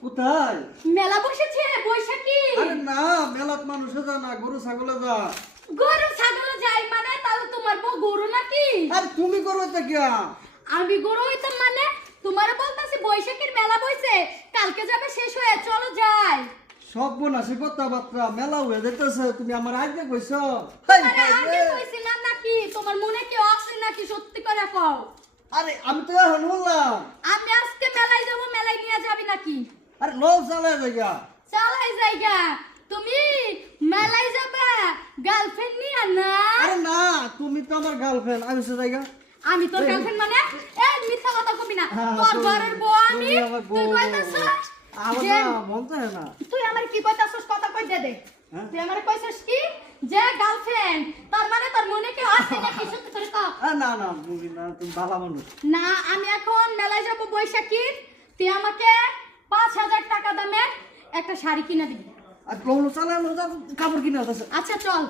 কোথায়? মেলা বসেছে বৈশাখী। আরে না, মেলাত মানুষে যা না, গরু ছাগলে যা। গরু ছাগল যাই মানে তাহলে তোমার বউ গরু নাকি? আরে তুমি করো তো কি? আমি গরু হইতাম মানে? তোমার বলতাছি বৈশাখীর মেলা বইছে, কালকে যাবে শেষ হয়ে, চলো যাই। সব বোনাসি কথাবার্তা মেলা হয়ে যেতেছে, তুমি আমার আগে কইছো। আরে আগে কইছি না নাকি? তোমার মনে কি আছে নাকি? সত্যি করে কও। আরে আমি তো এখন বললাম। আমি আজকে মেলায় যাব, মেলায় নিয়ে যাবি নাকি? আরে লোক চালায় জায়গা। চালাই জায়গা। তুমি মেলায় যাবে গার্লফ্রেন্ড নিয়ে না? আরে না, তুমি তো আমার গার্লফ্রেন্ড, আমি সে জায়গা। আমি তোর গার্লফ্রেন্ড মানে? এই মিথ্যা কথা কবি না। হ্যাঁ, তোর তুমি- ঘরের বউ আমি। তুমি আমার তুই বউ। কইতাছস? আমার যে না মনতে হয় না। তুই আমার কি কইতাছস? কথা কই দে। হ্যাঁ? তুই আমারে কইছস কি? যে গার্লফ্রেন্ড। তার মানে তোর মনে কি আছে নাকি? সত্যি করে কও। না না, তুমি না, তুমি ভালো মানুষ। না, আমি এখন মেলায় যাব বৈশাখী। তুই আমাকে ৫,০০০ টাকা দামের একটা শাড়ি কিনে দিবি। আর কোন চালানো কাপড় কিনে আছে। আচ্ছা চল।